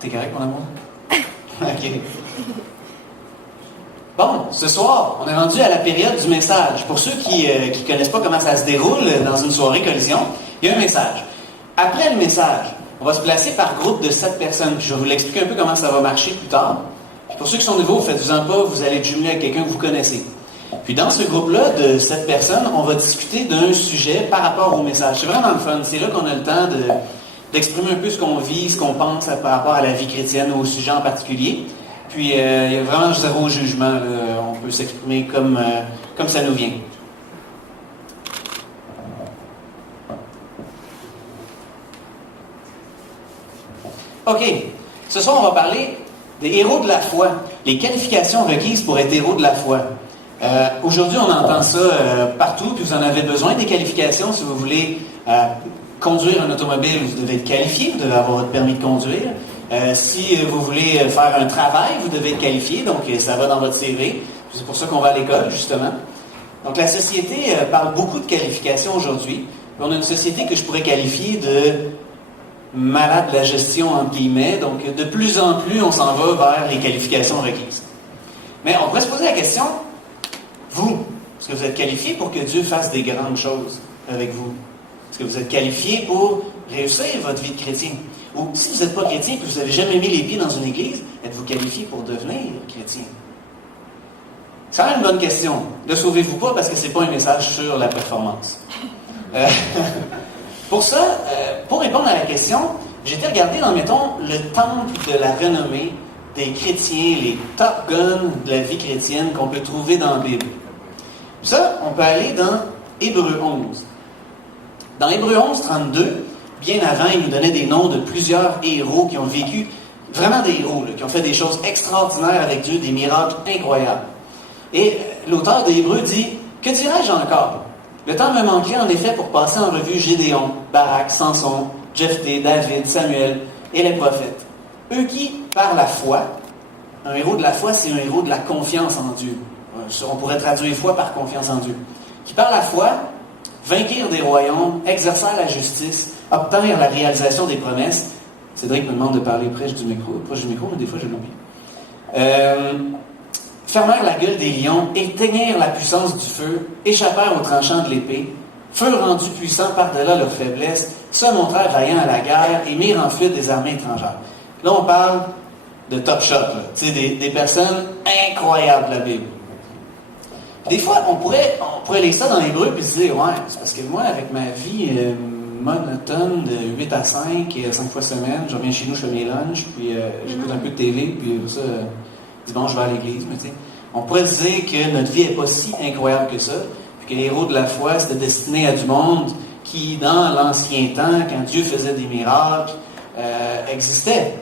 T'es correct, mon amour? OK. Bon, ce soir, on est rendu à la période du message. Pour ceux qui ne connaissent pas comment ça se déroule dans une soirée collision, il y a un message. Après le message, on va se placer par groupe de 7 personnes. Je vais vous l'expliquer un peu comment ça va marcher plus tard. Puis pour ceux qui sont nouveaux, faites-vous-en pas, vous allez être jumelés avec quelqu'un que vous connaissez. Puis dans ce groupe-là de 7 personnes, on va discuter d'un sujet par rapport au message. C'est vraiment le fun. C'est là qu'on a le temps d'exprimer un peu ce qu'on vit, ce qu'on pense par rapport à la vie chrétienne ou au sujet en particulier. Puis il y a vraiment zéro jugement. Là. On peut s'exprimer comme ça nous vient. OK. Ce soir, on va parler des héros de la foi. Les qualifications requises pour être héros de la foi. Aujourd'hui, on entend ça partout, puis vous en avez besoin des qualifications. Si vous voulez conduire un automobile, vous devez être qualifié, vous devez avoir votre permis de conduire. Si vous voulez faire un travail, vous devez être qualifié, donc ça va dans votre CV. C'est pour ça qu'on va à l'école, justement. Donc la société parle beaucoup de qualifications aujourd'hui. On a une société que je pourrais qualifier de malade de la gestion, entre guillemets. Donc de plus en plus, on s'en va vers les qualifications requises. Mais on pourrait se poser la question, vous, est-ce que vous êtes qualifié pour que Dieu fasse des grandes choses avec vous? Est-ce que vous êtes qualifié pour réussir votre vie de chrétien? Ou si vous n'êtes pas chrétien et que vous n'avez jamais mis les pieds dans une église, êtes-vous qualifié pour devenir chrétien? C'est quand même une bonne question. Ne sauvez-vous pas parce que ce n'est pas un message sur la performance. Pour ça, pour répondre à la question, j'ai été regarder dans, mettons, le temple de la renommée des chrétiens, les top guns de la vie chrétienne qu'on peut trouver dans la Bible. Ça, on peut aller dans Hébreux 11. Dans Hébreux 11, 32, bien avant, il nous donnait des noms de plusieurs héros qui ont vécu, vraiment des héros, là, qui ont fait des choses extraordinaires avec Dieu, des miracles incroyables. Et l'auteur des Hébreux dit, « Que dirais-je encore? Le temps me manquerait en effet pour passer en revue Gédéon, Barak, Samson, Jephthé, David, Samuel et les prophètes. Eux qui, par la foi, un héros de la foi, c'est un héros de la confiance en Dieu. On pourrait traduire foi par confiance en Dieu. Qui, par la foi, vainquirent des royaumes, exercèrent la justice, obtinrent la réalisation des promesses. » Cédric me demande de parler proche du micro, mais des fois je l'oublie. Fermèrent la gueule des lions, éteignirent la puissance du feu, échappèrent aux tranchants de l'épée, furent rendus puissants par-delà leur faiblesse, se montrèrent vaillants à la guerre et mirent en fuite des armées étrangères. Là, on parle de top shot, des personnes incroyables de la Bible. Des fois, on pourrait lire ça dans l'hébreu et se dire, ouais, c'est parce que moi, avec ma vie monotone de 8 à 5, 5 fois semaine, je reviens chez nous, je fais mes lunchs, puis j'écoute un peu de télé, puis ça, dimanche, je vais à l'église. Mais tu sais, on pourrait se dire que notre vie n'est pas si incroyable que ça, puis que les héros de la foi, c'était destiné à du monde qui, dans l'ancien temps, quand Dieu faisait des miracles, existait.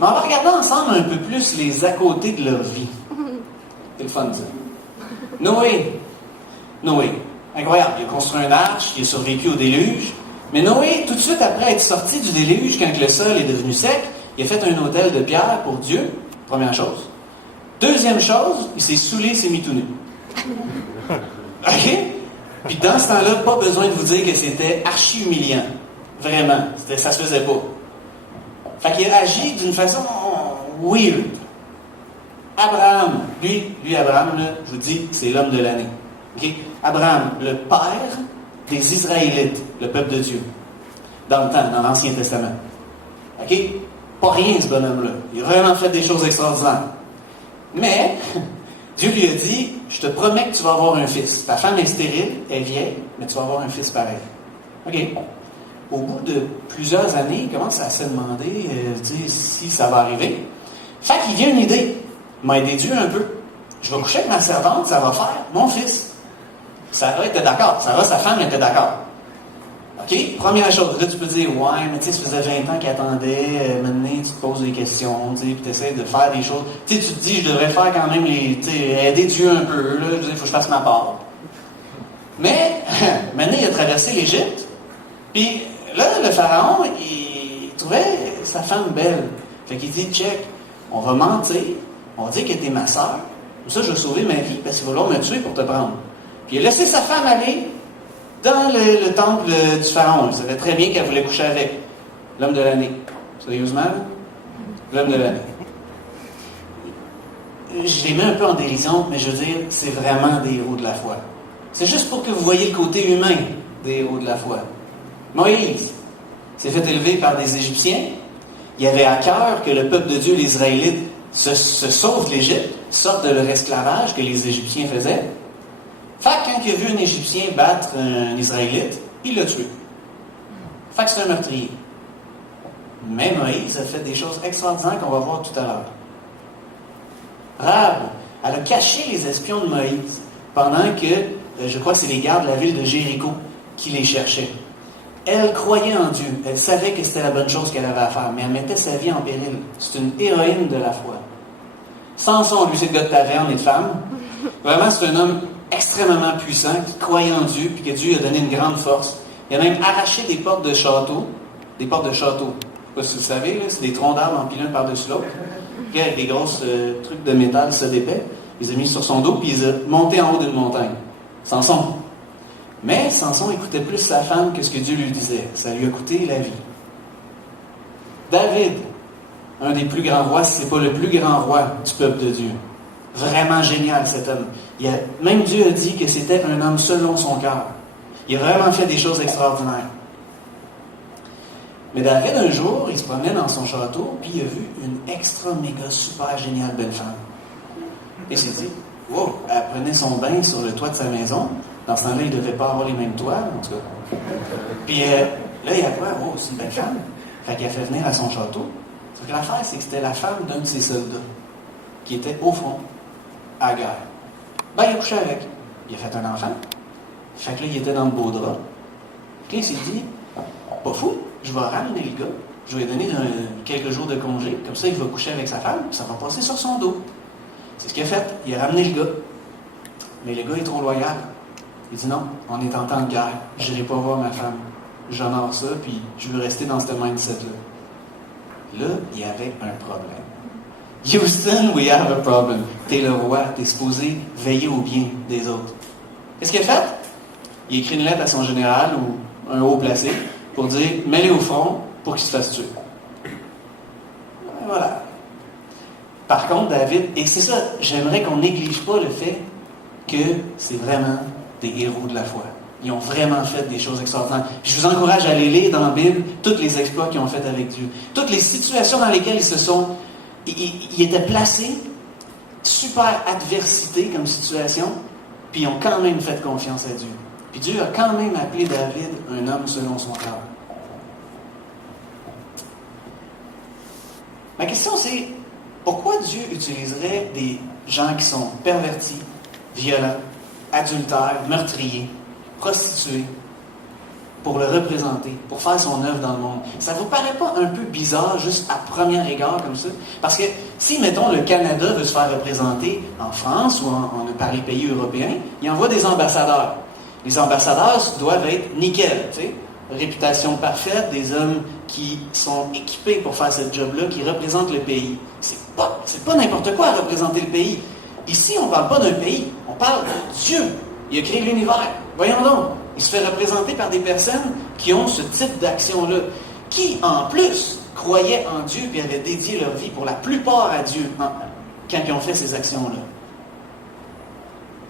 Mais on va regarder ensemble un peu plus les à côté de leur vie. C'est le fun, ça. Noé, incroyable. Il a construit un arche, il a survécu au déluge. Mais Noé, tout de suite après être sorti du déluge, quand le sol est devenu sec, il a fait un autel de pierre pour Dieu, première chose. Deuxième chose, il s'est saoulé, il s'est mis tout nu. OK? Puis dans ce temps-là, pas besoin de vous dire que c'était archi humiliant. Vraiment. Ça se faisait pas. Fait qu'il a agi d'une façon weird. Abraham, Abraham, là, je vous dis, c'est l'homme de l'année. Okay? Abraham, le père des Israélites, le peuple de Dieu, dans le temps, dans l'Ancien Testament. OK? Pas rien, ce bonhomme-là. Il a vraiment fait des choses extraordinaires. Mais, Dieu lui a dit, je te promets que tu vas avoir un fils. Ta femme est stérile, elle est vieille, mais tu vas avoir un fils pareil. OK? Au bout de plusieurs années, il commence à se demander si ça va arriver. Fait qu'il vient une idée. Il m'a aidé Dieu un peu. Je vais coucher avec ma servante, ça va faire mon fils. Sarah était d'accord. Sarah, sa femme, était d'accord. OK? Première chose, là, tu peux dire, ouais, mais tu sais, ça faisait 20 ans qu'il attendait. Maintenant, tu te poses des questions, puis tu essaies de faire des choses. Tu sais, tu te dis, je devrais faire quand même aider Dieu un peu. Là, il faut que je fasse ma part. Mais, maintenant, il a traversé l'Égypte. Puis, là, le pharaon, il trouvait sa femme belle. Fait qu'il dit, check, on va mentir. On va dire que t'es ma sœur. Comme ça, je vais sauver ma vie parce qu'il va falloir me tuer pour te prendre. Puis il a laissé sa femme aller dans le temple du pharaon. Il savait très bien qu'elle voulait coucher avec l'homme de l'année. Sérieusement, l'homme de l'année. Je les mets un peu en dérision, mais je veux dire, c'est vraiment des héros de la foi. C'est juste pour que vous voyez le côté humain des héros de la foi. Moïse s'est fait élever par des Égyptiens. Il avait à cœur que le peuple de Dieu, les Israélites, se sauvent de l'Égypte, sortent de leur esclavage que les Égyptiens faisaient. Fait que quand il a vu un Égyptien battre un Israélite, il l'a tué. Fait que c'est un meurtrier. Mais Moïse a fait des choses extraordinaires qu'on va voir tout à l'heure. Rahab, elle a caché les espions de Moïse pendant que, je crois que c'est les gardes de la ville de Jéricho qui les cherchaient. Elle croyait en Dieu. Elle savait que c'était la bonne chose qu'elle avait à faire, mais elle mettait sa vie en péril. C'est une héroïne de la foi. Samson, lui, c'est le gars de taverne et de femme. Vraiment, c'est un homme extrêmement puissant qui croyait en Dieu puis que Dieu lui a donné une grande force. Il a même arraché des portes de château. Des portes de château. Je ne sais pas si vous savez, là, c'est des troncs d'arbres empilés un par-dessus l'autre. Puis avec des grosses trucs de métal, ça d'épais. Il les a mis sur son dos puis il les a montés en haut d'une montagne. Samson. Mais Samson écoutait plus sa femme que ce que Dieu lui disait. Ça lui a coûté la vie. David, un des plus grands rois, si ce n'est pas le plus grand roi du peuple de Dieu. Vraiment génial, cet homme. Même Dieu a dit que c'était un homme selon son cœur. Il a vraiment fait des choses extraordinaires. Mais David, un jour, il se promenait dans son château, puis il a vu une extra, méga, super géniale belle femme. Et il s'est dit, wow, elle prenait son bain sur le toit de sa maison. Dans ce temps-là, il ne devait pas avoir les mêmes toits, en tout cas. Puis là, il a quoi? Oh, c'est une belle femme. Fait qu'il a fait venir à son château. Sauf que l'affaire, c'est que c'était la femme d'un de ses soldats, qui était au front, à la guerre. Ben, il a couché avec. Il a fait un enfant. Fait que là, il était dans le beau drap. Puis là, il s'est dit, pas fou, je vais ramener le gars. Je vais lui donner quelques jours de congé. Comme ça, il va coucher avec sa femme, puis ça va passer sur son dos. C'est ce qu'il a fait. Il a ramené le gars. Mais le gars est trop loyal. Il dit non, on est en temps de guerre. Je n'irai pas voir ma femme. J'honore ça, puis je veux rester dans ce mindset-là. Là, il y avait un problème. Houston, we have a problem. T'es le roi, t'es supposé veiller au bien des autres. Qu'est-ce qu'il a fait? Il a écrit une lettre à son général ou un haut placé pour dire mets-les au front pour qu'il se fasse tuer. Voilà. Par contre, David, et c'est ça, j'aimerais qu'on néglige pas le fait que c'est vraiment des héros de la foi. Ils ont vraiment fait des choses extraordinaires. Je vous encourage à aller lire dans la Bible tous les exploits qu'ils ont fait avec Dieu. Toutes les situations dans lesquelles ils étaient placés, super adversité comme situation, puis ils ont quand même fait confiance à Dieu. Puis Dieu a quand même appelé David un homme selon son cœur. Ma question c'est, pourquoi Dieu utiliserait des gens qui sont pervertis, violents, adultères, meurtriers, prostituées, pour le représenter, pour faire son œuvre dans le monde? Ça ne vous paraît pas un peu bizarre, juste à premier égard comme ça? Parce que si, mettons, le Canada veut se faire représenter en France ou par les pays européens, il envoie des ambassadeurs. Les ambassadeurs doivent être nickel, tu sais, réputation parfaite, des hommes qui sont équipés pour faire ce job-là, qui représentent le pays. C'est pas n'importe quoi à représenter le pays. Ici, on ne parle pas d'un pays, on parle de Dieu. Il a créé l'univers. Voyons donc, il se fait représenter par des personnes qui ont ce type d'action-là, qui, en plus, croyaient en Dieu et avaient dédié leur vie pour la plupart à Dieu quand ils ont fait ces actions-là.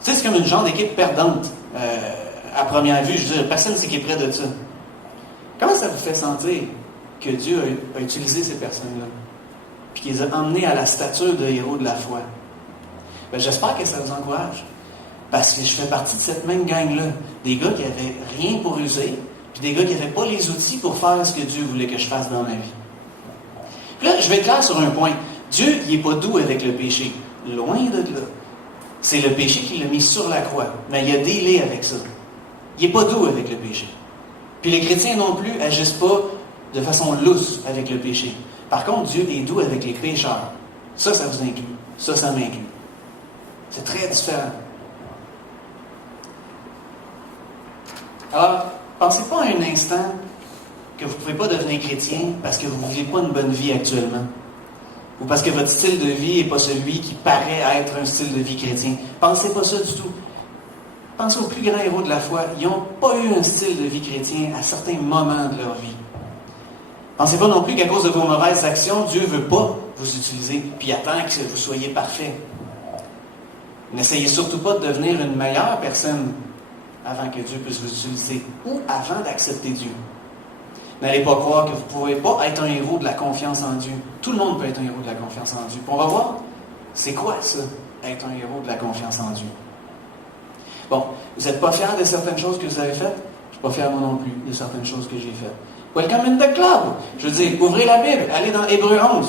Tu sais, c'est comme une genre d'équipe perdante. À première vue, je veux dire, personne ne sait qui est près de ça. Comment ça vous fait sentir que Dieu a utilisé ces personnes-là, puis qu'il les a emmenés à la stature de héros de la foi? Ben, j'espère que ça vous encourage. Parce que je fais partie de cette même gang-là. Des gars qui n'avaient rien pour user, puis des gars qui n'avaient pas les outils pour faire ce que Dieu voulait que je fasse dans ma vie. Puis là, je vais être clair sur un point. Dieu, il n'est pas doux avec le péché. Loin de là. C'est le péché qui l'a mis sur la croix. Mais il a délai avec ça. Il n'est pas doux avec le péché. Puis les chrétiens non plus n'agissent pas de façon lousse avec le péché. Par contre, Dieu est doux avec les pécheurs. Ça vous inclut. Ça m'inclut. C'est très différent. Alors, pensez pas un instant que vous ne pouvez pas devenir chrétien parce que vous ne vivez pas une bonne vie actuellement. Ou parce que votre style de vie n'est pas celui qui paraît être un style de vie chrétien. Pensez pas ça du tout. Pensez aux plus grands héros de la foi. Ils n'ont pas eu un style de vie chrétien à certains moments de leur vie. Pensez pas non plus qu'à cause de vos mauvaises actions, Dieu ne veut pas vous utiliser, puis attend que vous soyez parfait. N'essayez surtout pas de devenir une meilleure personne avant que Dieu puisse vous utiliser, ou avant d'accepter Dieu. N'allez pas croire que vous ne pouvez pas être un héros de la confiance en Dieu. Tout le monde peut être un héros de la confiance en Dieu. Puis on va voir, c'est quoi ça, être un héros de la confiance en Dieu? Bon, vous n'êtes pas fiers de certaines choses que vous avez faites? Je ne suis pas fier moi non plus de certaines choses que j'ai faites. Welcome in the club! Je veux dire, ouvrez la Bible, allez dans Hébreux 11.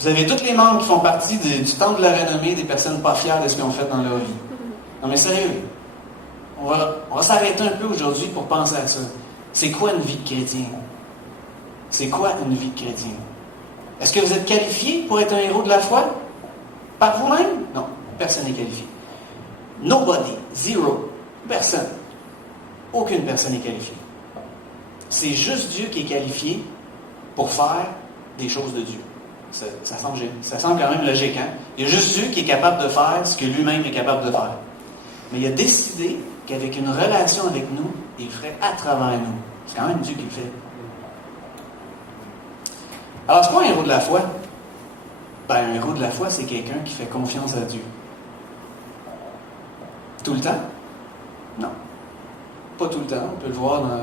Vous avez tous les membres qui font partie du temple de la renommée, des personnes pas fières de ce qu'ils ont fait dans leur vie. Non mais sérieux, on va s'arrêter un peu aujourd'hui pour penser à ça. C'est quoi une vie de chrétien? C'est quoi une vie de chrétien? Est-ce que vous êtes qualifié pour être un héros de la foi? Par vous-même? Non, personne n'est qualifié. Nobody, zero, personne. Aucune personne n'est qualifiée. C'est juste Dieu qui est qualifié pour faire des choses de Dieu. Ça semble quand même logique, hein? Il y a juste Dieu qui est capable de faire ce que lui-même est capable de faire. Mais il a décidé qu'avec une relation avec nous, il le ferait à travers nous. C'est quand même Dieu qui le fait. Alors, c'est quoi un héros de la foi? Ben, un héros de la foi, c'est quelqu'un qui fait confiance à Dieu. Tout le temps? Non. Pas tout le temps. On peut le voir dans...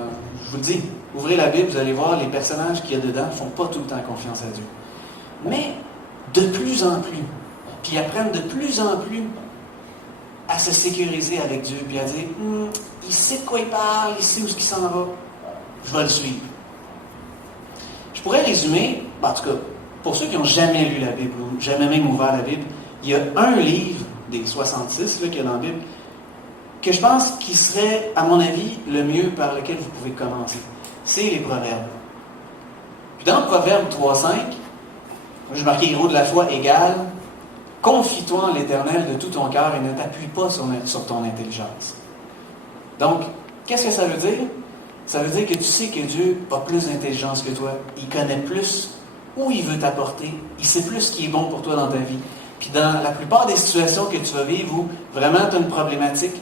Je vous le dis, ouvrez la Bible, vous allez voir, les personnages qu'il y a dedans ne font pas tout le temps confiance à Dieu. Mais, de plus en plus, puis ils apprennent de plus en plus à se sécuriser avec Dieu, puis à dire, il sait de quoi il parle, il sait où il s'en va, je vais le suivre. Je pourrais résumer, en tout cas, pour ceux qui n'ont jamais lu la Bible, ou jamais même ouvert la Bible, il y a un livre, des 66 qu'il y a dans la Bible, que je pense qui serait, à mon avis, le mieux par lequel vous pouvez commencer. C'est les Proverbes. Puis dans Proverbe 3.5, j'ai marqué héros de la foi égale, confie-toi en l'Éternel de tout ton cœur et ne t'appuie pas sur ton intelligence. Donc, qu'est-ce que ça veut dire? Ça veut dire que tu sais que Dieu a plus d'intelligence que toi. Il connaît plus où il veut t'apporter. Il sait plus ce qui est bon pour toi dans ta vie. Puis dans la plupart des situations que tu vas vivre où vraiment tu as une problématique,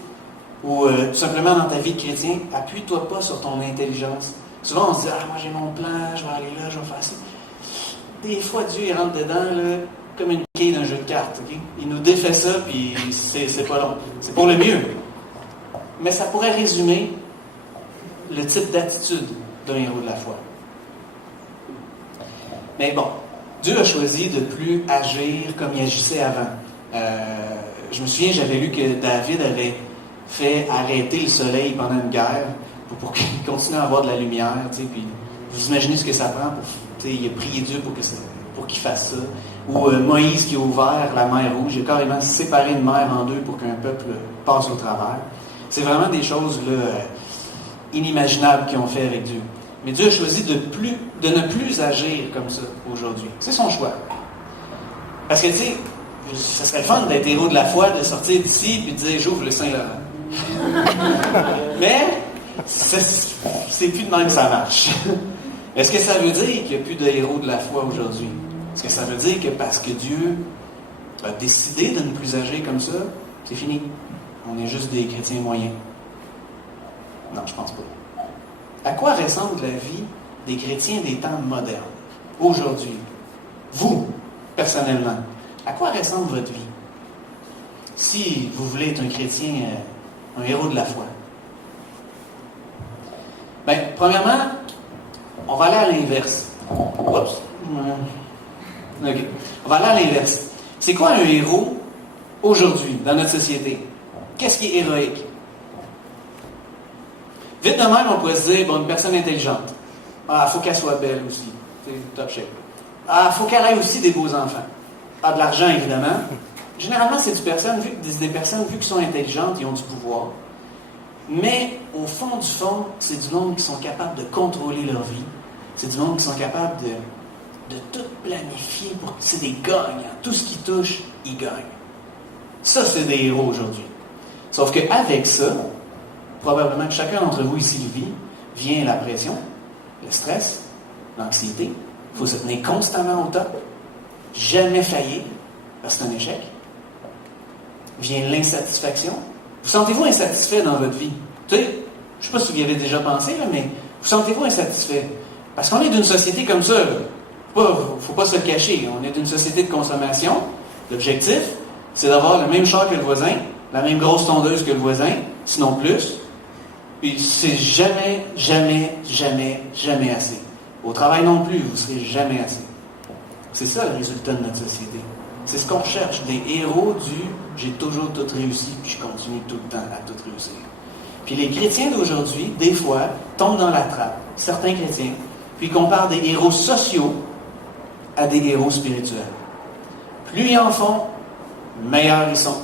ou tout simplement dans ta vie de chrétien, appuie-toi pas sur ton intelligence. Souvent on se dit, moi j'ai mon plan, je vais aller là, je vais faire ça. Des fois Dieu il rentre dedans là, comme une quille d'un jeu de cartes. Okay? Il nous défait ça, puis c'est pas long. C'est pour le mieux. Mais ça pourrait résumer le type d'attitude d'un héros de la foi. Mais bon, Dieu a choisi de plus agir comme il agissait avant. Je me souviens, j'avais lu que David avait fait arrêter le soleil pendant une guerre pour qu'il continue à avoir de la lumière. Puis vous imaginez ce que ça prend pour... Il a prié Dieu pour qu'il fasse ça. Ou Moïse qui a ouvert la mer Rouge, il a carrément séparé une mer en deux pour qu'un peuple passe au travers. C'est vraiment des choses là, inimaginables qu'ils ont fait avec Dieu. Mais Dieu a choisi de ne plus agir comme ça aujourd'hui. C'est son choix. Parce que, tu sais, ça serait le fun d'être héros de la foi, de sortir d'ici et de dire « j'ouvre le Saint-Laurent ». Mais, c'est plus de même que ça marche. Est-ce que ça veut dire qu'il n'y a plus de héros de la foi aujourd'hui? Est-ce que ça veut dire que parce que Dieu a décidé de ne plus agir comme ça, c'est fini? On est juste des chrétiens moyens? Non, je pense pas. À quoi ressemble la vie des chrétiens des temps modernes, aujourd'hui? Vous, personnellement, à quoi ressemble votre vie? Si vous voulez être un chrétien, un héros de la foi. Bien, premièrement, on va aller à l'inverse. Oups. OK. On va aller à l'inverse. C'est quoi un héros aujourd'hui, dans notre société? Qu'est-ce qui est héroïque? Vite de même, on pourrait se dire, une personne intelligente. Il faut qu'elle soit belle aussi. C'est top shape. Il faut qu'elle ait aussi des beaux enfants. De l'argent, évidemment. Généralement, c'est des personnes, vu qu'ils sont intelligentes, ils ont du pouvoir. Mais, au fond du fond, c'est du monde qui sont capables de contrôler leur vie. C'est du monde qui sont capables de tout planifier pour que c'est des gagnants. Tout ce qu'ils touchent, ils gagnent. Ça, c'est des héros aujourd'hui. Sauf qu'avec ça, probablement que chacun d'entre vous ici le vit, vient la pression, le stress, l'anxiété. Il faut se tenir constamment au top. Jamais faillir, parce que c'est un échec. Vient l'insatisfaction. Vous sentez-vous insatisfait dans votre vie? Tu sais, je ne sais pas si vous y avez déjà pensé, là, mais vous sentez-vous insatisfait? Parce qu'on est d'une société comme ça. Faut pas se le cacher. On est d'une société de consommation. L'objectif, c'est d'avoir le même char que le voisin, la même grosse tondeuse que le voisin, sinon plus. Puis c'est jamais, jamais, jamais, jamais assez. Au travail non plus, vous ne serez jamais assez. C'est ça le résultat de notre société. C'est ce qu'on recherche, des héros du « j'ai toujours tout réussi, puis je continue tout le temps à tout réussir ». Puis les chrétiens d'aujourd'hui, des fois, tombent dans la trappe, certains chrétiens, puis comparent des héros sociaux à des héros spirituels. Plus ils en font, meilleurs ils sont.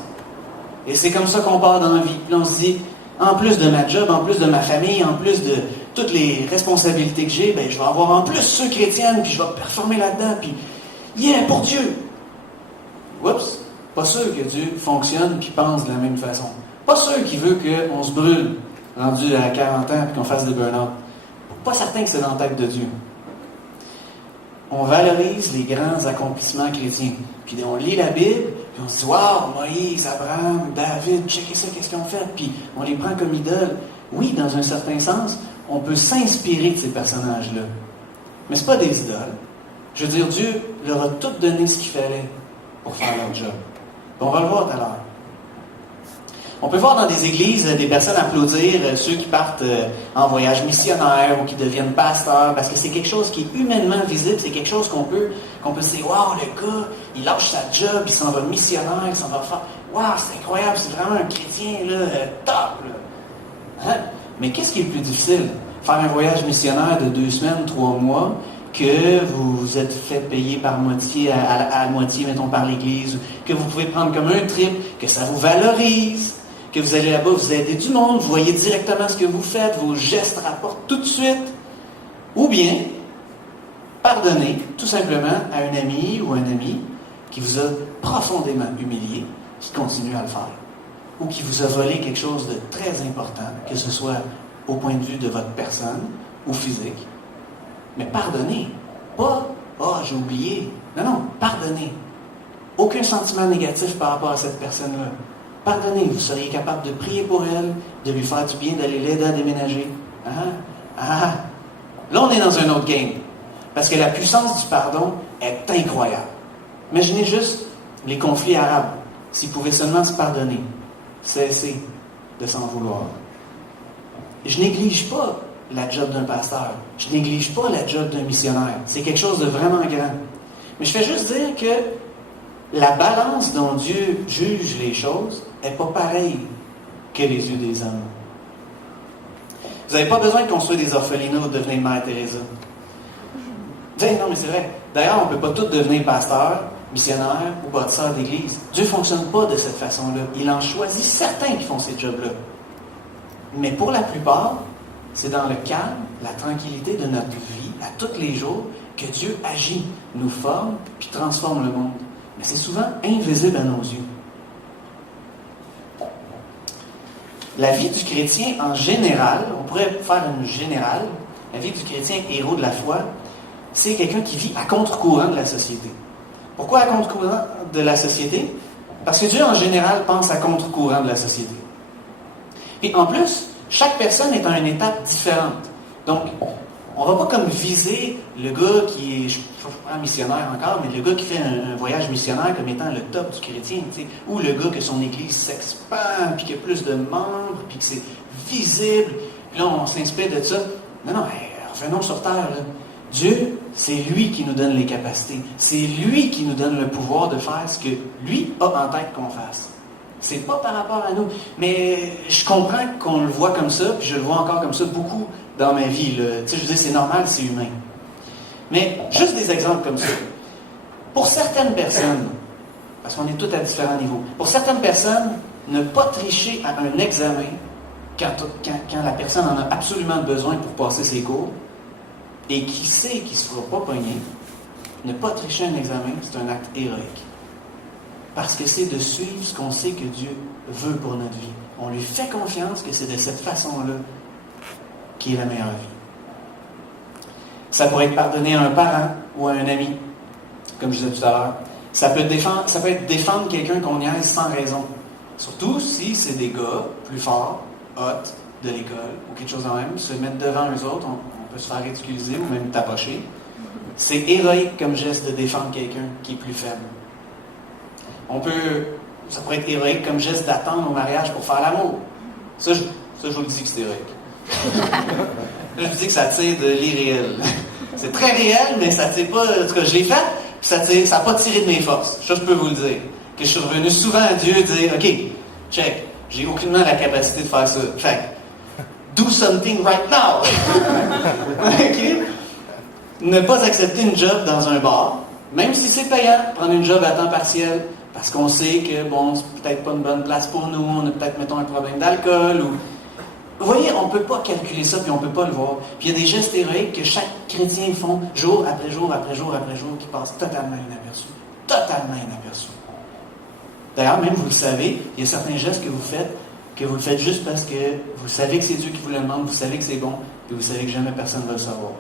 Et c'est comme ça qu'on part dans la vie. Puis on se dit, en plus de ma job, en plus de ma famille, en plus de toutes les responsabilités que j'ai, ben, je vais avoir en plus ceux chrétiennes, puis je vais performer là-dedans, puis yeah, pour Dieu! Oups! Pas sûr que Dieu fonctionne puis pense de la même façon. Pas sûr qu'il veut qu'on se brûle, rendu à 40 ans, puis qu'on fasse des burn-out. Pas certain que c'est dans la tête de Dieu. On valorise les grands accomplissements chrétiens. Puis on lit la Bible, puis on se dit « Wow, Moïse, Abraham, David, checkez ça, qu'est-ce qu'ils ont fait? » Puis on les prend comme idoles. Oui, dans un certain sens, on peut s'inspirer de ces personnages-là. Mais ce n'est pas des idoles. Je veux dire, Dieu leur a tout donné ce qu'il fallait pour faire leur job. On va le voir tout à l'heure. On peut voir dans des églises des personnes applaudir ceux qui partent en voyage missionnaire ou qui deviennent pasteurs, parce que c'est quelque chose qui est humainement visible, c'est quelque chose qu'on peut se dire, wow, le gars, il lâche sa job, il s'en va missionnaire, il s'en va faire, wow, c'est incroyable, c'est vraiment un chrétien, là, top, là. Hein? Mais qu'est-ce qui est le plus difficile? Faire un voyage missionnaire de 2 semaines, 3 mois, que vous vous êtes fait payer par moitié, à moitié, mettons, par l'Église, que vous pouvez prendre comme un trip, que ça vous valorise, que vous allez là-bas, vous aidez du monde, vous voyez directement ce que vous faites, vos gestes rapportent tout de suite. Ou bien, pardonner tout simplement à un ami ou un ami qui vous a profondément humilié, qui continue à le faire. Ou qui vous a volé quelque chose de très important, que ce soit au point de vue de votre personne ou physique. Mais pardonner, pas « Ah, j'ai oublié ». Non, pardonner. Aucun sentiment négatif par rapport à cette personne-là. Pardonnez, vous seriez capable de prier pour elle, de lui faire du bien, d'aller l'aider à déménager. Là, on est dans un autre game. Parce que la puissance du pardon est incroyable. Imaginez juste les conflits arabes. S'ils pouvaient seulement se pardonner, cesser de s'en vouloir. Je néglige pas la job d'un pasteur. Je néglige pas la job d'un missionnaire. C'est quelque chose de vraiment grand. Mais je fais juste dire que la balance dont Dieu juge les choses n'est pas pareille que les yeux des hommes. Vous n'avez pas besoin de construire des orphelinats ou de devenir Mère Teresa. Non, mais c'est vrai. D'ailleurs, on ne peut pas tous devenir pasteur, missionnaire ou bâtisseur d'église. Dieu ne fonctionne pas de cette façon-là. Il en choisit certains qui font ces jobs-là. Mais pour la plupart, c'est dans le calme, la tranquillité de notre vie, à tous les jours, que Dieu agit, nous forme, puis transforme le monde. Mais c'est souvent invisible à nos yeux. La vie du chrétien en général, on pourrait faire une générale, la vie du chrétien héros de la foi, c'est quelqu'un qui vit à contre-courant de la société. Pourquoi à contre-courant de la société? Parce que Dieu en général pense à contre-courant de la société. Puis en plus, chaque personne est à une étape différente. Donc, on ne va pas comme viser le gars qui est, je prends missionnaire encore, mais le gars qui fait un voyage missionnaire comme étant le top du chrétien, ou le gars que son église s'expand, puis qu'il y a plus de membres, puis que c'est visible, puis là on s'inspire de ça. Non, revenons sur terre. Là. Dieu, c'est lui qui nous donne les capacités. C'est lui qui nous donne le pouvoir de faire ce que lui a en tête qu'on fasse. C'est pas par rapport à nous. Mais je comprends qu'on le voit comme ça, puis je le vois encore comme ça beaucoup dans ma vie. Là. Tu sais, je veux dire, c'est normal, c'est humain. Mais juste des exemples comme ça. Pour certaines personnes, parce qu'on est tous à différents niveaux, pour certaines personnes, ne pas tricher à un examen quand la personne en a absolument besoin pour passer ses cours, et qui sait qu'il ne se fera pas pogner, ne pas tricher un examen, c'est un acte héroïque. Parce que c'est de suivre ce qu'on sait que Dieu veut pour notre vie. On lui fait confiance que c'est de cette façon-là qui est la meilleure vie. Ça pourrait être pardonner à un parent ou à un ami, comme je disais tout à l'heure. Ça peut être défendre quelqu'un qu'on niaise sans raison. Surtout si c'est des gars plus forts, hot, de l'école, ou quelque chose de même, se mettre devant eux autres, on peut se faire ridiculiser ou même tapocher. C'est héroïque comme geste de défendre quelqu'un qui est plus faible. Ça pourrait être héroïque comme geste d'attendre au mariage pour faire l'amour. Ça, je vous le dis que c'est héroïque. Je vous dis que ça tire de l'irréel. C'est très réel, mais ça tire pas... En tout cas, je l'ai fait, puis ça n'a pas tiré de mes forces. Ça, je peux vous le dire. Que je suis revenu souvent à Dieu dire, OK, check, j'ai aucunement la capacité de faire ça. Fait do something right now! OK? Ne pas accepter une job dans un bar, même si c'est payant, prendre une job à temps partiel, parce qu'on sait que, bon, c'est peut-être pas une bonne place pour nous, on a peut-être, mettons, un problème d'alcool, ou... Vous voyez, on ne peut pas calculer ça, puis on ne peut pas le voir. Puis il y a des gestes héroïques que chaque chrétien font, jour après jour, après jour, après jour, qui passent totalement inaperçus. Totalement inaperçus. D'ailleurs, même vous le savez, il y a certains gestes que vous le faites juste parce que vous savez que c'est Dieu qui vous le demande, vous savez que c'est bon, puis vous savez que jamais personne ne va le savoir.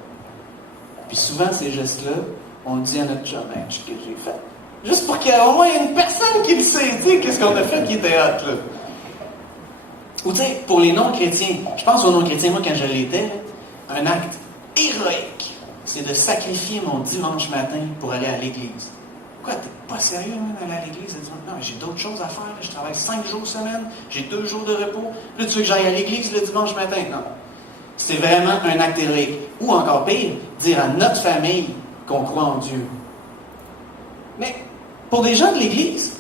Puis souvent, ces gestes-là, on le dit à notre chum, « qu'est-ce que j'ai fait? » Juste pour qu'il y ait au moins une personne qui le sait, tu sais, qu'est-ce qu'on a fait qui était hâte, là. Ou tu sais, pour les non-chrétiens, je pense aux non-chrétiens, moi, quand je l'étais, un acte héroïque, c'est de sacrifier mon dimanche matin pour aller à l'église. Quoi, t'es pas sérieux, même, d'aller à l'église? Non, j'ai d'autres choses à faire, je travaille 5 jours semaine, j'ai 2 jours de repos, là, tu veux que j'aille à l'église le dimanche matin? Non. C'est vraiment un acte héroïque. Ou encore pire, dire à notre famille qu'on croit en Dieu. Mais, pour des gens de l'église,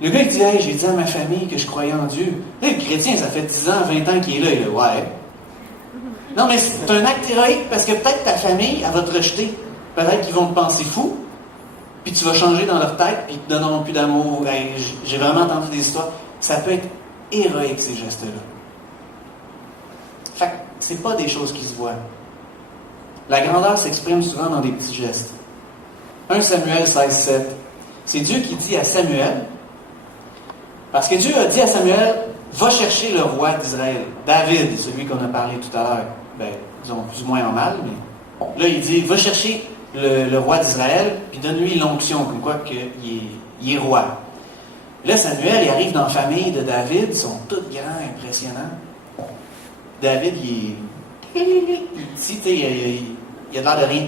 le gars, il dit, « Hey, j'ai dit à ma famille que je croyais en Dieu. » Là, le chrétien, ça fait 10 ans, 20 ans qu'il est là. Il est là, ouais. Non, mais c'est un acte héroïque parce que peut-être ta famille, elle va te rejeter. Peut-être qu'ils vont te penser fou, puis tu vas changer dans leur tête, puis ils te donneront plus d'amour. Hey, j'ai vraiment entendu des histoires. Ça peut être héroïque, ces gestes-là. Fait que c'est pas des choses qui se voient. La grandeur s'exprime souvent dans des petits gestes. 1 Samuel 16:7. C'est Dieu qui dit à Samuel, parce que Dieu a dit à Samuel, va chercher le roi d'Israël. David, celui qu'on a parlé tout à l'heure. Ben, disons plus ou moins en mal, mais là il dit, va chercher le roi d'Israël, puis donne-lui l'onction, comme quoi il est roi. Là, Samuel, il arrive dans la famille de David, ils sont tous grands, impressionnants. David, il est petit, il a l'air de rien.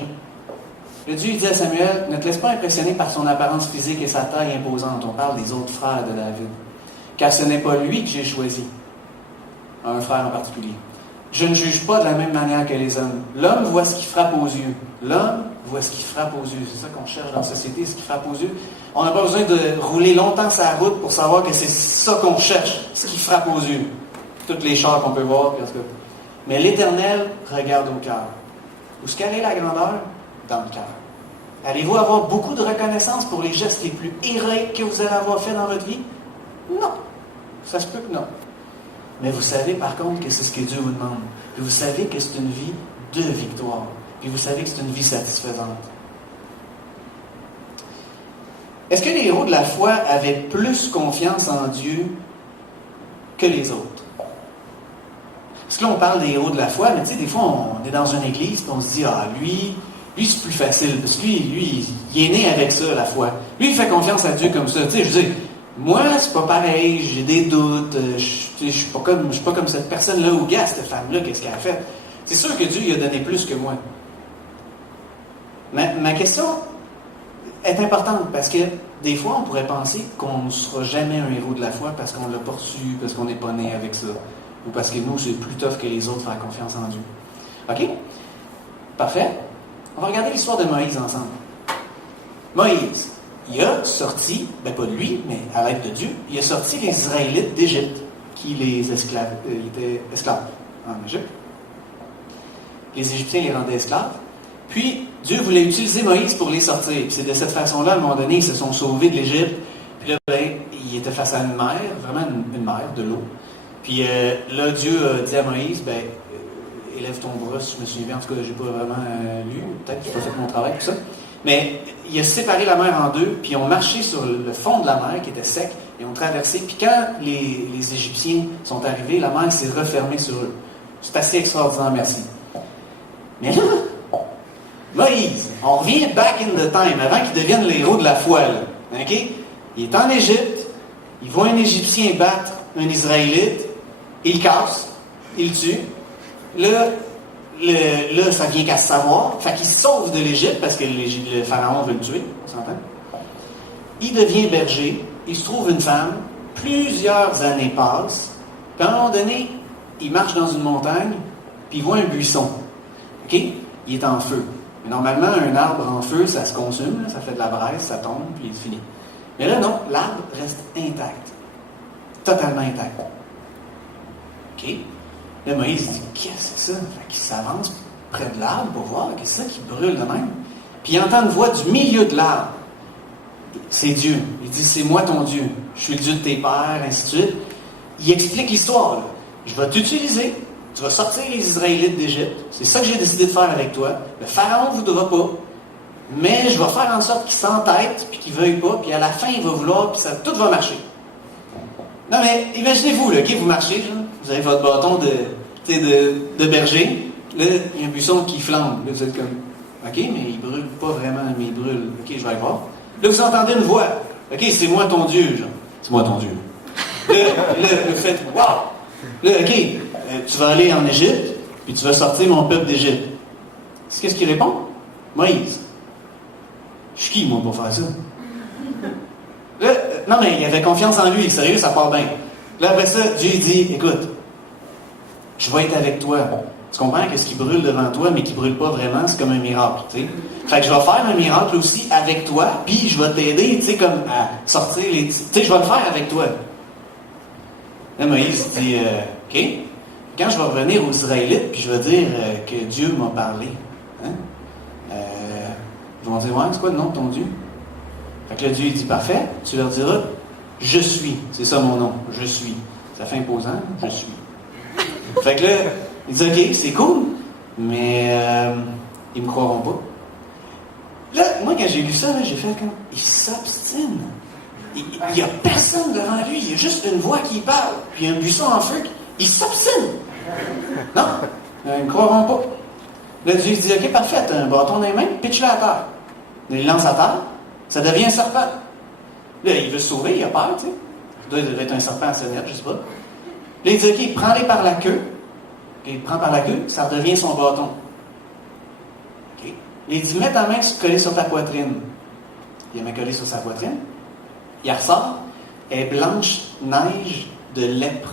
Le Dieu dit à Samuel, ne te laisse pas impressionner par son apparence physique et sa taille imposante. On parle des autres frères de David. Car ce n'est pas lui que j'ai choisi, un frère en particulier. Je ne juge pas de la même manière que les hommes. L'homme voit ce qui frappe aux yeux. L'homme voit ce qui frappe aux yeux. C'est ça qu'on cherche dans la société, ce qui frappe aux yeux. On n'a pas besoin de rouler longtemps sur la route pour savoir que c'est ça qu'on cherche, ce qui frappe aux yeux. Toutes les chars qu'on peut voir. Mais l'Éternel regarde au cœur. Où est-ce qu'elle est la grandeur? Dans le cœur. Allez-vous avoir beaucoup de reconnaissance pour les gestes les plus héroïques que vous allez avoir fait dans votre vie? Non. Ça se peut que non. Mais vous savez par contre que c'est ce que Dieu vous demande. Puis vous savez que c'est une vie de victoire. Puis vous savez que c'est une vie satisfaisante. Est-ce que les héros de la foi avaient plus confiance en Dieu que les autres? Parce que là, on parle des héros de la foi, mais tu sais, des fois, on est dans une église et on se dit, ah, lui, c'est plus facile, parce que lui, il est né avec ça, la foi. Lui, il fait confiance à Dieu comme ça. Tu sais, je veux dire, moi, c'est pas pareil, j'ai des doutes, je suis pas comme cette personne-là, ou gars, cette femme-là, qu'est-ce qu'elle a fait? C'est sûr que Dieu lui a donné plus que moi. Ma question est importante, parce que des fois, on pourrait penser qu'on ne sera jamais un héros de la foi parce qu'on l'a pas reçu, parce qu'on n'est pas né avec ça, ou parce que nous, c'est plus tough que les autres faire confiance en Dieu. OK? Parfait. On va regarder l'histoire de Moïse ensemble. Moïse, il a sorti, pas de lui, mais à l'aide de Dieu, il a sorti les Israélites d'Égypte, qui les esclaves, ils étaient esclaves en Égypte. Les Égyptiens les rendaient esclaves. Puis, Dieu voulait utiliser Moïse pour les sortir. Puis c'est de cette façon-là, à un moment donné, ils se sont sauvés de l'Égypte. Puis là, ils étaient face à une mer, vraiment une mer, de l'eau. Puis là, Dieu a dit à Moïse, élève ton bras, si je me souviens, en tout cas, j'ai pas vraiment lu, peut-être que j'ai pas fait mon travail, tout ça. Mais il a séparé la mer en deux, puis ils ont marché sur le fond de la mer, qui était sec, et ont traversé. Puis quand les Égyptiens sont arrivés, la mer s'est refermée sur eux. C'est assez extraordinaire, merci. Mais là, Moïse, on revient back in the time, avant qu'il devienne le héros de la foi, là. OK? Il est en Égypte, il voit un Égyptien battre un Israélite, il le casse, il le tue. Là, là, ça vient qu'à se savoir. Fait qu'il se sauve de l'Égypte parce que le pharaon veut le tuer, on s'entend? Il devient berger, il se trouve une femme, plusieurs années passent, puis à un moment donné, il marche dans une montagne, puis il voit un buisson. OK? Il est en feu. Mais normalement, un arbre en feu, ça se consume, là, ça fait de la braise, ça tombe, puis il est fini. Mais là, non, l'arbre reste intact. Totalement intact. OK? Là, Moïse dit, qu'est-ce que c'est ça? Fait qu'il s'avance près de l'arbre pour voir, qu'est-ce que c'est qui brûle de même? Puis il entend une voix du milieu de l'arbre. C'est Dieu. Il dit, c'est moi ton Dieu. Je suis le Dieu de tes pères, ainsi de suite. Il explique l'histoire, là. Je vais t'utiliser. Tu vas sortir les Israélites d'Égypte. C'est ça que j'ai décidé de faire avec toi. Le Pharaon ne voudra pas. Mais je vais faire en sorte qu'il s'entête, puis qu'il ne veuille pas, puis à la fin, il va vouloir, puis ça, tout va marcher. Non, mais imaginez-vous, là, OK, vous marchez, là, vous avez votre bâton de berger. Là, il y a un buisson qui flambe. Là, vous êtes comme, OK, mais il brûle pas vraiment, mais il brûle. OK, je vais aller voir. Là, vous entendez une voix. OK, c'est moi ton Dieu, genre. C'est moi ton Dieu. Là, vous faites, wow! Là, OK, tu vas aller en Égypte, puis tu vas sortir mon peuple d'Égypte. Qu'est-ce qu'il répond? Moïse. Je suis qui, moi, pour faire ça? Là, non, mais il avait confiance en lui. Sérieux, ça part bien. Là, après ça, Dieu dit, écoute, je vais être avec toi. Tu comprends que ce qui brûle devant toi, mais qui ne brûle pas vraiment, c'est comme un miracle, tu sais. Fait que je vais faire un miracle aussi avec toi, puis je vais t'aider, tu sais, comme à sortir les... Tu sais, je vais le faire avec toi. Là, Moïse dit, OK, quand je vais revenir aux Israélites, puis je vais dire que Dieu m'a parlé, hein? Ils vont dire, ouais, c'est quoi le nom de ton Dieu? Fait que là, Dieu, il dit, parfait, tu leur diras, je suis. C'est ça mon nom, je suis. Ça fait imposant, je suis. Fait que là, il dit, OK, c'est cool, mais ils me croiront pas. Là, moi, quand j'ai lu ça, là, j'ai fait comme, il s'obstine. Il n'y a personne devant lui, il y a juste une voix qui parle, puis un buisson en feu, il s'obstine. Non, ils ne me croiront pas. Là, Dieu dit, OK, parfait, t'as un bâton dans les mains, pitch-le à terre. Il lance à terre, ça devient un serpent. Là, il veut se sauver, il a peur, tu sais. Il doit être un serpent à sonnette, je sais pas. Là, il dit, OK, prends-les par la queue. OK, il prend par la queue, ça redevient son bâton. OK. Là, il dit, mets ta main collée sur ta poitrine. Il a main collée sur sa poitrine. Il ressort, elle est blanche neige de lèpre.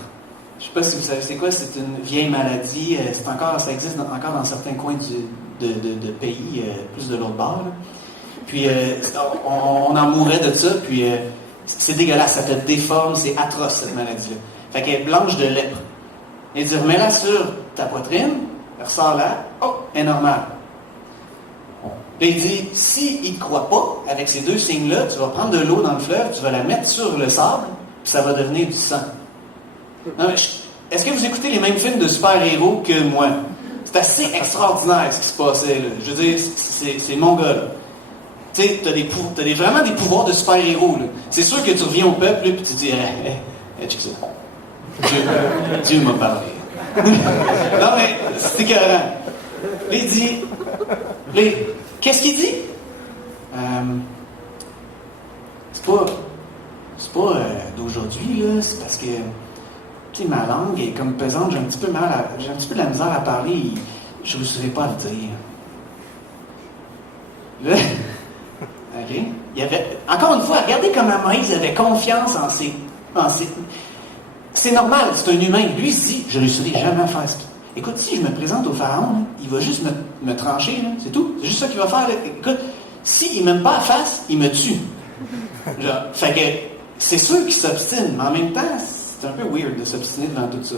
Je ne sais pas si vous savez c'est quoi, c'est une vieille maladie. Ça existe encore dans certains coins de pays, plus de l'autre bord. Là. Puis on en mourrait de ça, puis c'est dégueulasse, ça te déforme, c'est atroce cette maladie-là. Fait qu'elle est blanche de lèpre. Il dit, remets-la sur ta poitrine, elle ressort là, oh, elle est normale. Puis il dit, s'il ne te croit pas, avec ces deux signes-là, tu vas prendre de l'eau dans le fleuve, tu vas la mettre sur le sable, puis ça va devenir du sang. Non, mais est-ce que vous écoutez les mêmes films de super-héros que moi? C'est assez extraordinaire ce qui se passait, là. Je veux dire, c'est mon gars, là. Tu sais, t'as vraiment des pouvoirs de super-héros, là. C'est sûr que tu reviens au peuple, puis tu dis, check ça. Dieu m'a parlé. Non, mais c'est écœurant. Il dit, qu'est-ce qu'il dit? C'est pas d'aujourd'hui, là, c'est parce que ma langue est comme pesante, j'ai un petit peu de la misère à parler, je ne saurais pas le dire. Là, OK. Encore une fois, regardez comment Moïse avait confiance en ses... C'est normal, c'est un humain. Lui, il se dit, je ne réussirai jamais à faire ça. Écoute, si je me présente au pharaon, là, il va juste me trancher, là, c'est tout. C'est juste ça qu'il va faire. Là. Écoute, s'il ne m'aime pas à face, il me tue. Genre, fait que c'est sûr qu'il s'obstine, mais en même temps, c'est un peu weird de s'obstiner devant tout ça.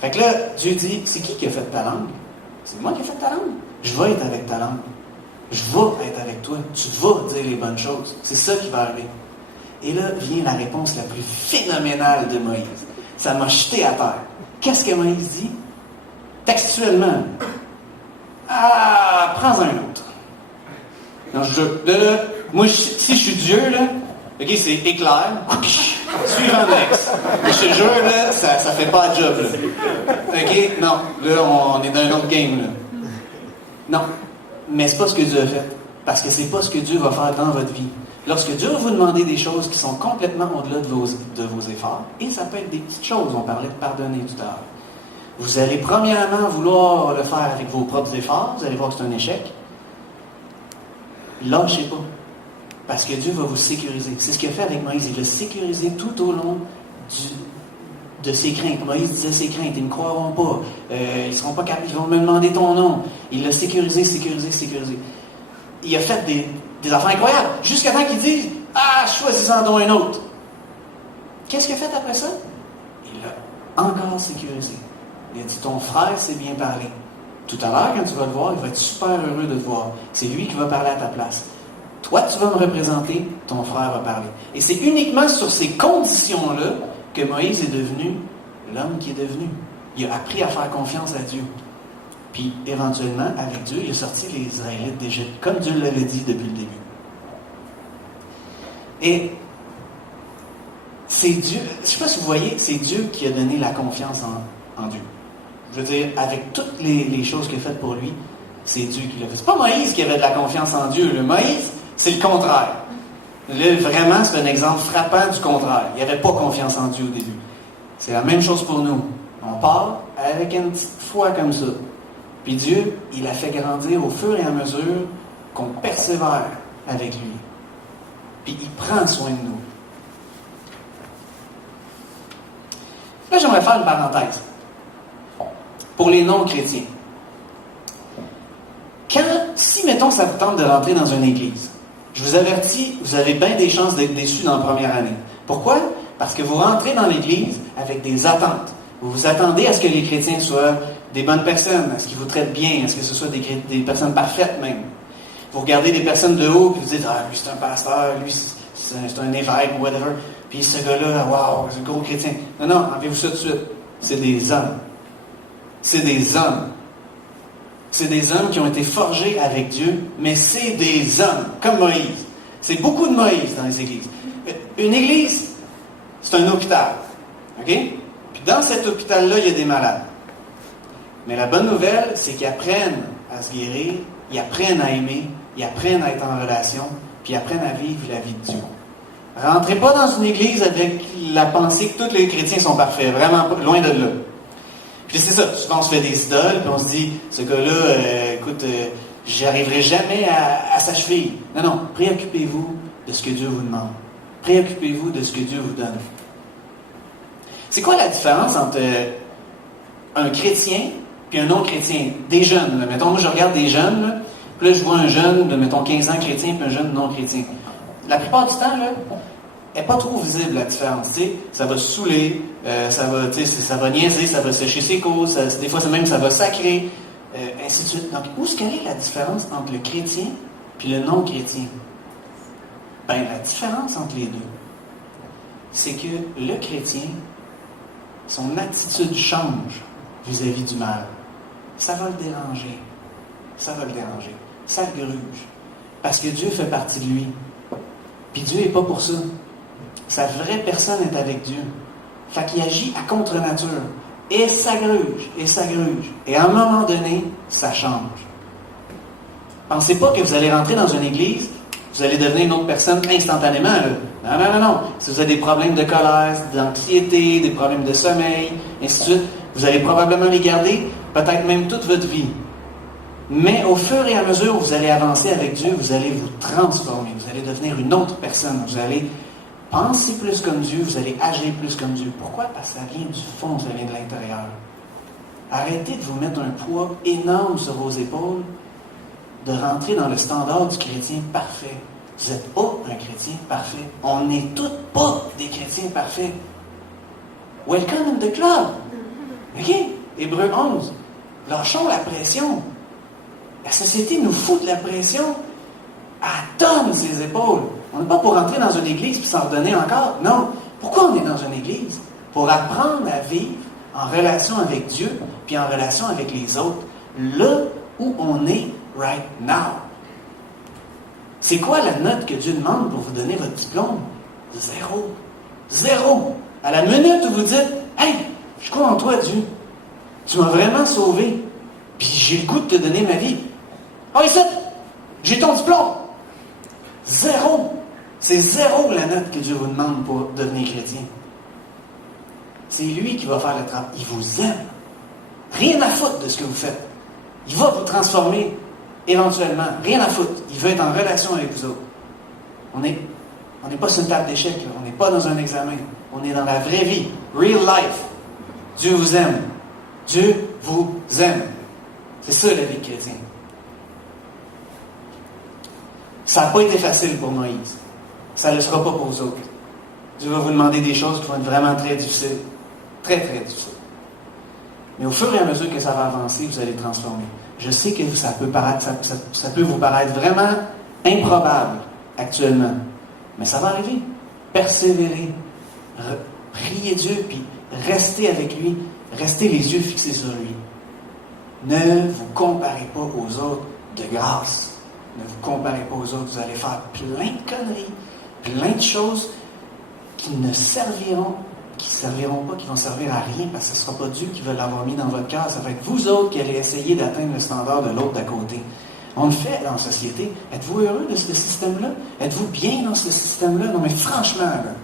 Fait que là, Dieu dit, c'est qui a fait ta langue? C'est moi qui ai fait ta langue? Je vais être avec ta langue. Je vais être avec toi. Tu vas dire les bonnes choses. C'est ça qui va arriver. Et là vient la réponse la plus phénoménale de Moïse. Ça m'a jeté à terre. Qu'est-ce que Moïse dit? Textuellement. Ah, prends un autre. Non, moi, si je suis Dieu, là, OK, c'est éclair. Suivant next. Je te jure, là, ça fait pas de job, là. OK? Non. Là, on est dans un autre game, là. Non. Mais c'est pas ce que Dieu a fait. Parce que c'est pas ce que Dieu va faire dans votre vie. Lorsque Dieu va vous demander des choses qui sont complètement au-delà de vos efforts, et ça peut être des petites choses, on parlait de pardonner tout à l'heure. Vous allez premièrement vouloir le faire avec vos propres efforts, vous allez voir que c'est un échec. Lâchez pas, parce que Dieu va vous sécuriser. C'est ce qu'il a fait avec Moïse, il l'a sécurisé tout au long de ses craintes. Moïse disait ses craintes, ils ne me croiront pas, ils ne seront pas capables, ils vont me demander ton nom. Il l'a sécurisé. Il a fait des affaires incroyables, jusqu'à temps qu'il dise « Ah, choisis-en donc un autre ». Qu'est-ce qu'il a fait après ça? Il l'a encore sécurisé. Il a dit, ton frère s'est bien parlé. Tout à l'heure, quand tu vas le voir, il va être super heureux de te voir. C'est lui qui va parler à ta place. Toi, tu vas me représenter, ton frère va parler. Et c'est uniquement sur ces conditions-là que Moïse est devenu l'homme qui est devenu. Il a appris à faire confiance à Dieu. Puis, éventuellement, avec Dieu, il a sorti les Israélites d'Égypte, comme Dieu l'avait dit depuis le début. Et c'est Dieu, je ne sais pas si vous voyez, c'est Dieu qui a donné la confiance en Dieu. Je veux dire, avec toutes les choses qu'il a faites pour lui, c'est Dieu qui l'a fait. C'est pas Moïse qui avait de la confiance en Dieu. Le Moïse, c'est le contraire. Là, vraiment, c'est un exemple frappant du contraire. Il n'avait pas confiance en Dieu au début. C'est la même chose pour nous. On part avec une petite foi comme ça. Puis Dieu, il a fait grandir au fur et à mesure qu'on persévère avec lui. Puis il prend soin de nous. Là, j'aimerais faire une parenthèse. Pour les non-chrétiens. Si, mettons, ça vous tente de rentrer dans une église, je vous avertis, vous avez bien des chances d'être déçus dans la première année. Pourquoi? Parce que vous rentrez dans l'église avec des attentes. Vous vous attendez à ce que les chrétiens soient des bonnes personnes, à ce qu'ils vous traitent bien, à ce que ce soit des personnes parfaites même. Vous regardez des personnes de haut, puis vous dites, ah, lui c'est un pasteur, lui c'est un évêque ou whatever. Puis ce gars-là, waouh, c'est un gros chrétien. Non, enlevez-vous ça tout de suite. C'est des hommes. C'est des hommes. C'est des hommes qui ont été forgés avec Dieu, mais c'est des hommes, comme Moïse. C'est beaucoup de Moïse dans les églises. Une église, c'est un hôpital. OK? Puis dans cet hôpital-là, il y a des malades. Mais la bonne nouvelle, c'est qu'ils apprennent à se guérir, ils apprennent à aimer, ils apprennent à être en relation, puis ils apprennent à vivre la vie de Dieu. Rentrez pas dans une église avec la pensée que tous les chrétiens sont parfaits. Vraiment, loin de là. Puis c'est ça, souvent on se fait des idoles, puis on se dit, ce gars-là, écoute, j'y arriverai jamais à sa cheville. Non, préoccupez-vous de ce que Dieu vous demande. Préoccupez-vous de ce que Dieu vous donne. C'est quoi la différence entre un chrétien puis un non-chrétien? Des jeunes, là. Mettons, moi je regarde des jeunes, là, puis là je vois un jeune de, mettons, 15 ans chrétien puis un jeune non-chrétien. La plupart du temps, là, n'est pas trop visible la différence. T'sais. Ça va se saouler, ça va niaiser, ça va sécher ses causes, des fois même ça va sacrer, ainsi de suite. Donc, quelle est la différence entre le chrétien et le non-chrétien? Ben, la différence entre les deux, c'est que le chrétien, son attitude change vis-à-vis du mal. Ça va le déranger. Ça le gruge. Parce que Dieu fait partie de lui. Puis Dieu n'est pas pour ça. Sa vraie personne est avec Dieu. Fait qu'il agit à contre-nature. Et ça gruge. Et à un moment donné, ça change. Pensez pas que vous allez rentrer dans une église, vous allez devenir une autre personne instantanément. Là. Non. Si vous avez des problèmes de colère, d'anxiété, des problèmes de sommeil, ainsi de suite, vous allez probablement les garder, peut-être même toute votre vie. Mais au fur et à mesure où vous allez avancer avec Dieu, vous allez vous transformer. Vous allez devenir une autre personne. Vous allez penser plus comme Dieu. Vous allez agir plus comme Dieu. Pourquoi? Parce que ça vient du fond, ça vient de l'intérieur. Arrêtez de vous mettre un poids énorme sur vos épaules, de rentrer dans le standard du chrétien parfait. Vous n'êtes pas un chrétien parfait. On n'est tous pas des chrétiens parfaits. Welcome in the club. OK? Hébreux 11. Lâchons la pression. La société nous fout de la pression à tonnes ses épaules. On n'est pas pour rentrer dans une église et s'en redonner encore. Non. Pourquoi on est dans une église? Pour apprendre à vivre en relation avec Dieu puis en relation avec les autres. Là où on est right now. C'est quoi la note que Dieu demande pour vous donner votre diplôme? 0. 0. À la minute où vous dites, « Hey, je crois en toi, Dieu. Tu m'as vraiment sauvé. Puis j'ai le goût de te donner ma vie. » Ah oui, j'ai ton diplôme. 0. C'est 0 la note que Dieu vous demande pour devenir chrétien. C'est lui qui va faire le travail. Il vous aime. Rien à foutre de ce que vous faites. Il va vous transformer éventuellement. Rien à foutre. Il veut être en relation avec vous autres. On n'est pas sur une table d'échecs, là. On n'est pas dans un examen. On est dans la vraie vie. Real life. Dieu vous aime. Dieu vous aime. C'est ça la vie chrétienne. Ça n'a pas été facile pour Moïse. Ça ne le sera pas pour vous autres. Dieu va vous demander des choses qui vont être vraiment très difficiles. Très, très difficiles. Mais au fur et à mesure que ça va avancer, vous allez transformer. Je sais que ça peut vous paraître vraiment improbable actuellement. Mais ça va arriver. Persévérez. Priez Dieu, puis restez avec lui. Restez les yeux fixés sur lui. Ne vous comparez pas aux autres de grâce. Ne vous comparez pas aux autres. Vous allez faire plein de conneries, plein de choses qui ne serviront, pas, qui vont servir à rien, parce que ce ne sera pas Dieu qui va l'avoir mis dans votre cœur. Ça va être vous autres qui allez essayer d'atteindre le standard de l'autre d'à côté. On le fait dans la société. Êtes-vous heureux de ce système-là? Êtes-vous bien dans ce système-là? Non, mais franchement, là.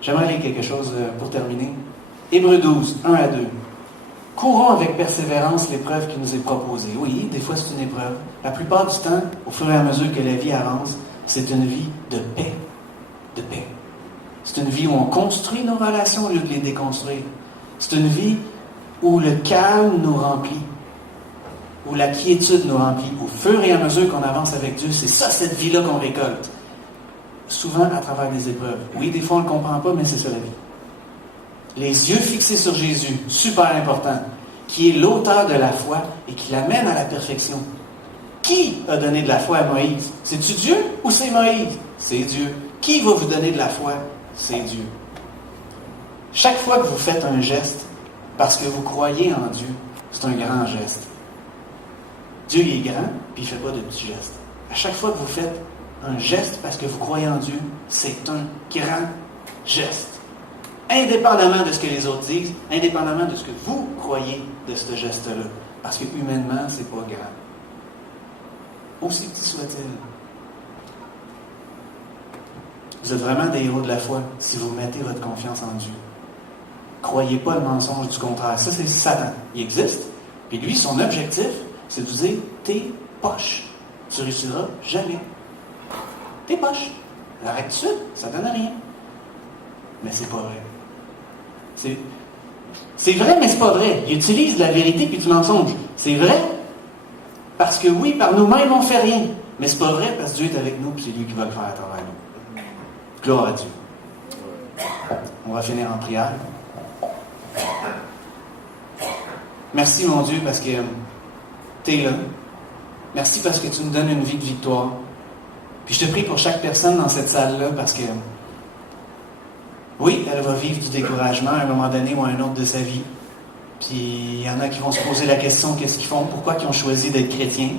J'aimerais lire quelque chose pour terminer. Hébreux 12, 1 à 2. Courons avec persévérance l'épreuve qui nous est proposée. Oui, des fois c'est une épreuve. La plupart du temps, au fur et à mesure que la vie avance, c'est une vie de paix. De paix. C'est une vie où on construit nos relations au lieu de les déconstruire. C'est une vie où le calme nous remplit, où la quiétude nous remplit. Au fur et à mesure qu'on avance avec Dieu, c'est ça, cette vie-là qu'on récolte. Souvent à travers des épreuves. Oui, des fois on ne le comprend pas, mais c'est ça la vie. Les yeux fixés sur Jésus, super important, qui est l'auteur de la foi et qui l'amène à la perfection. Qui a donné de la foi à Moïse? C'est-tu Dieu ou c'est Moïse? C'est Dieu. Qui va vous donner de la foi? C'est Dieu. Chaque fois que vous faites un geste, parce que vous croyez en Dieu, c'est un grand geste. Dieu il est grand, puis il ne fait pas de petits gestes. À chaque fois que vous faites un geste parce que vous croyez en Dieu, c'est un grand geste. Indépendamment de ce que les autres disent, indépendamment de ce que vous croyez de ce geste-là. Parce que humainement, c'est pas grand. Aussi petit soit-il. Vous êtes vraiment des héros de la foi si vous mettez votre confiance en Dieu. Croyez pas le mensonge du contraire. Ça, c'est Satan. Il existe. Puis lui, son objectif, c'est de vous dire, t'es poche. Tu ne réussiras jamais. T'es poche. Arrête tout de suite, ça ne donne rien. Mais c'est pas vrai. C'est vrai, mais c'est pas vrai. Il utilise la vérité puis du mensonge. C'est vrai parce que oui, par nous-mêmes, on ne fait rien. Mais c'est pas vrai parce que Dieu est avec nous et c'est lui qui va le faire à travers nous. Gloire à Dieu. On va finir en prière. Merci, mon Dieu, parce que tu es là. Merci parce que tu nous donnes une vie de victoire. Puis je te prie pour chaque personne dans cette salle-là parce que oui, elle va vivre du découragement à un moment donné ou à un autre de sa vie. Puis il y en a qui vont se poser la question, qu'est-ce qu'ils font? Pourquoi ils ont choisi d'être chrétiens?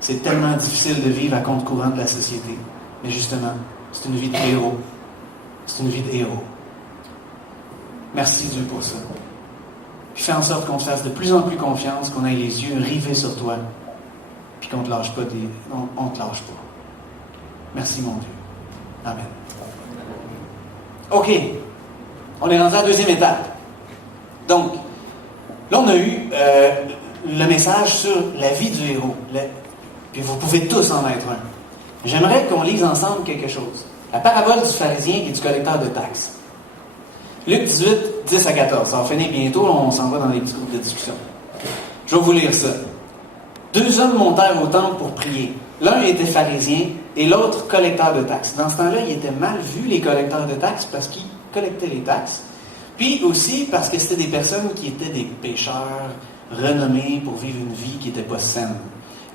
C'est tellement difficile de vivre à contre-courant de la société. Mais justement, c'est une vie de héros. C'est une vie de héros. Merci Dieu pour ça. Puis fais en sorte qu'on te fasse de plus en plus confiance, qu'on ait les yeux rivés sur toi, puis qu'on ne te lâche pas. On te lâche pas. Merci mon Dieu. Amen. OK. On est rendu à la deuxième étape. Donc, là, on a eu le message sur la vie du héros. Puis vous pouvez tous en être un. J'aimerais qu'on lise ensemble quelque chose. La parabole du pharisien et du collecteur de taxes. Luc 18, 10 à 14. Ça va finir bientôt, on s'en va dans les petits groupes de discussion. Je vais vous lire ça. 2 hommes montèrent au temple pour prier. L'un était pharisien et l'autre collecteur de taxes. Dans ce temps-là, il était mal vu, les collecteurs de taxes, parce qu'ils collectaient les taxes. Puis aussi parce que c'était des personnes qui étaient des pécheurs renommés pour vivre une vie qui n'était pas saine.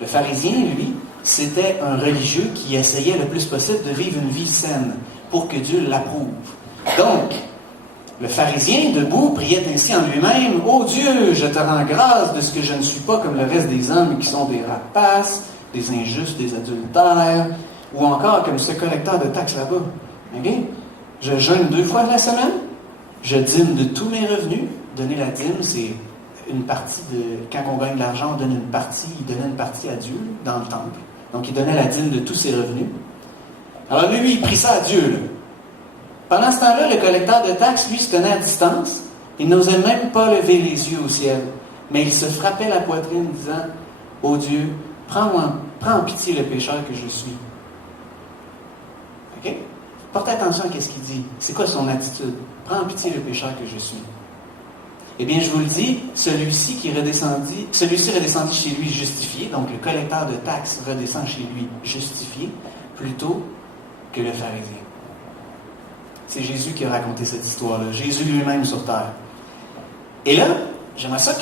Le pharisien, lui, c'était un religieux qui essayait le plus possible de vivre une vie saine pour que Dieu l'approuve. Donc, le pharisien, debout, priait ainsi en lui-même, « Ô Dieu, je te rends grâce de ce que je ne suis pas comme le reste des hommes qui sont des rapaces, des injustes, des adultères, ou encore comme ce collecteur de taxes là-bas. Okay? Je jeûne 2 fois la semaine, je dîme de tous mes revenus. Donner la dîme, c'est une partie de... Quand on gagne de l'argent, on donne une partie, il donnait une partie à Dieu, dans le temple. Donc, il donnait la dîme de tous ses revenus. Alors lui, il prie ça à Dieu, là. Pendant ce temps-là, le collecteur de taxes, lui, se tenait à distance. Il n'osait même pas lever les yeux au ciel. Mais il se frappait la poitrine, disant, « Ô Dieu, prends en pitié le pécheur que je suis. » OK? Portez attention à ce qu'il dit. C'est quoi son attitude? « Prends en pitié le pécheur que je suis. » Eh bien, je vous le dis, celui-ci redescendit chez lui justifié, donc le collecteur de taxes redescend chez lui justifié, plutôt que le pharisien. C'est Jésus qui a raconté cette histoire-là, Jésus lui-même sur terre. Et là, j'aimerais ça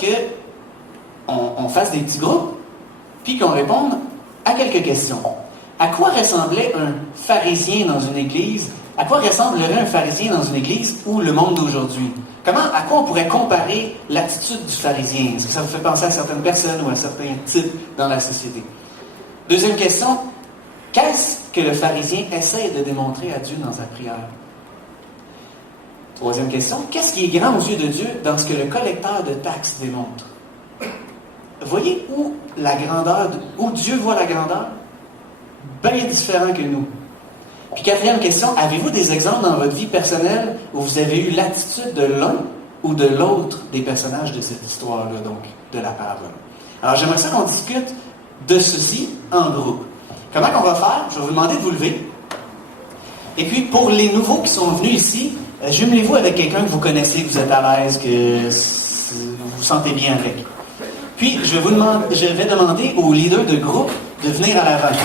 qu'on fasse des petits groupes, puis qu'on réponde à quelques questions. À quoi ressemblait un pharisien dans une église? À quoi ressemblerait un pharisien dans une église ou le monde d'aujourd'hui? À quoi on pourrait comparer l'attitude du pharisien? Est-ce que ça vous fait penser à certaines personnes ou à certains types dans la société? Deuxième question, qu'est-ce que le pharisien essaie de démontrer à Dieu dans sa prière? Troisième question, qu'est-ce qui est grand aux yeux de Dieu dans ce que le collecteur de taxes démontre? Voyez où Dieu voit la grandeur? Bien différent que nous. Puis quatrième question, avez-vous des exemples dans votre vie personnelle où vous avez eu l'attitude de l'un ou de l'autre des personnages de cette histoire-là, donc de la parabole? Alors j'aimerais ça qu'on discute de ceci en groupe. Comment qu'on va faire? Je vais vous demander de vous lever. Et puis pour les nouveaux qui sont venus ici, jumelez-vous avec quelqu'un que vous connaissez, que vous êtes à l'aise, que vous vous sentez bien avec. Puis je vais demander au leader de groupe de venir à l'avant.